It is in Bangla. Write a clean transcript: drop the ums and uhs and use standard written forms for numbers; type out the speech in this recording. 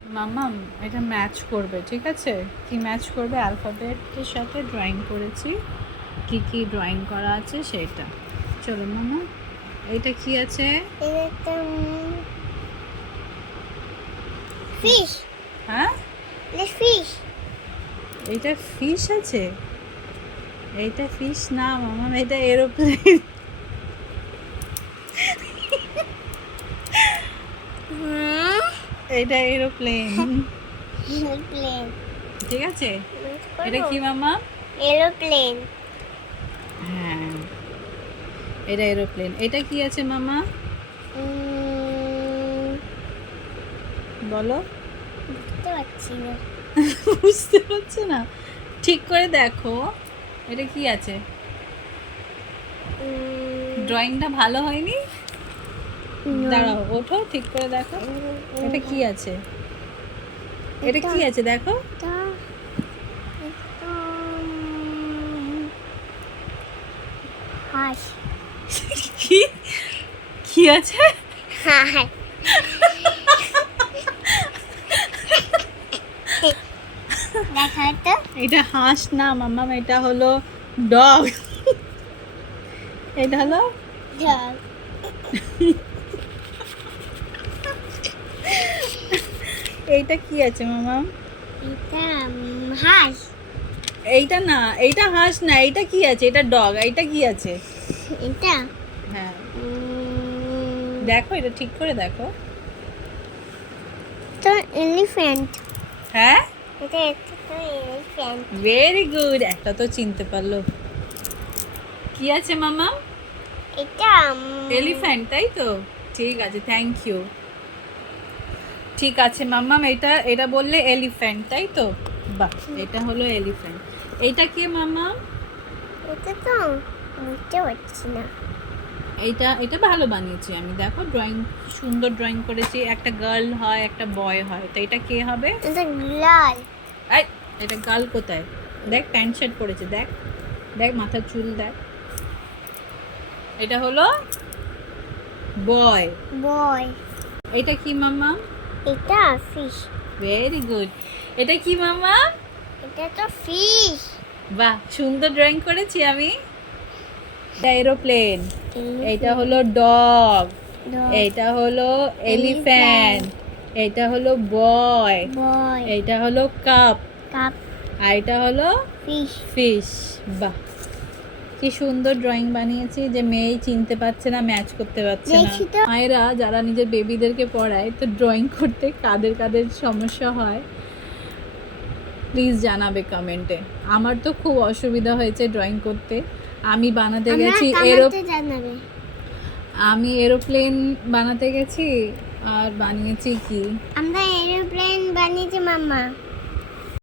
মাম্মাম এটা ম্যাচ করবে, ঠিক আছে? কি ম্যাচ করবে? অ্যালফাবেটের সাথে ড্রয়িং করেছি, কি কি ড্রয়িং করা আছে সেটা। চলো মাম্মা, এটা কি আছে? এটা ফিশ। হ্যাঁ, এটা ফিশ। এইটা ফিশ আছে? এইটা ফিশ না মাম্মাম, এটা এরোপ্লেন। এটা এরোপ্লেন। এরোপ্লেন। ঠিক আছে, এটা কি মাম্মা? এরোপ্লেন। হ্যাঁ, এটা এরোপ্লেন। এটা কি আছে মাম্মা? বলো। বুঝতে পারছি না। বুঝতে পারছো না? ঠিক করে দেখো, এটা কি আছে? ড্রয়িংটা ভালো হয়নি? দাঁড়াও, ওঠো, ঠিক করে দেখো। এটা কি আছে? এটা কি আছে দেখো। হাঁস। কি কি আছে? হাঁস। দেখা তো। এটা হাঁস না মাম্মাম, এটা হলো ডগ। এটা হলো এইটা কি আছে মাম্মাম? এটা হাঁস। এইটা না, এইটা হাঁস না, এইটা কি আছে? এটা ডগ। এইটা কি আছে? এটা হ্যাঁ, দেখো, এটা ঠিক করে দেখো। তো এলিফ্যান্ট। হ্যাঁ, এটা একটা তো এলিফ্যান্ট। ভেরি গুড, একটা তো চিনতে পারলো। কি আছে মাম্মাম? এটা এলিফ্যান্ট, তাই তো? ঠিক আছে, থ্যাংক ইউ। ঠিক আছে মাম্মাম, এটা এটা বললে এলিফ্যান্ট, তাই তো? বাহ, এটা হলো এলিফ্যান্ট। এইটা কি মাম্মাম? এটা তো বুঝতে পারছি না। এইটা এটা ভালো বানিয়েছি আমি, দেখো ড্রয়িং, সুন্দর ড্রয়িং করেছি। একটা গার্ল হয়, একটা বয় হয়, তো এটা কে হবে? এটা লাল। এই, এটা গার্ল কোথায়? দেখ, প্যান্ট শার্ট পরেছে, দেখ দেখ, মাথার চুল দেখ। এটা হলো বয়। বয়। এটা কি মাম্মাম? এটা ফিশ। Very good. এটা কি মাম্মা? এটা তো ফিশ। বাহ, সুন্দর ড্রয়িং করেছি আমি। এটা এরোপ্লেন, এইটা হলো ডগ, এইটা হলো এলিফ্যান্ট, এইটা হলো বয়, বয়। এইটা হলো কাপ, কাপ। আর এটা হলো ফিশ। ফিশ। বাহ, কি সুন্দর ড্রয়িং বানিয়েছি যে মেয়েই চিনতে পারছে না, ম্যাচ করতে পারছে না। দেখি তো। মায়েরা যারা নিজের বেবিদেরকে পড়ায়, তো ড্রয়িং করতে কাদের কাদের সমস্যা হয় প্লিজ জানাবে কমেন্টে। আমার তো খুব অসুবিধা হয়েছে ড্রয়িং করতে। আমি বানাতে গেছি জানাবে। আমি এরোপ্লেন বানাতে গেছি, আর বানিয়েছি কি? আমরা এরোপ্লেন বানিয়েছি মাম্মা।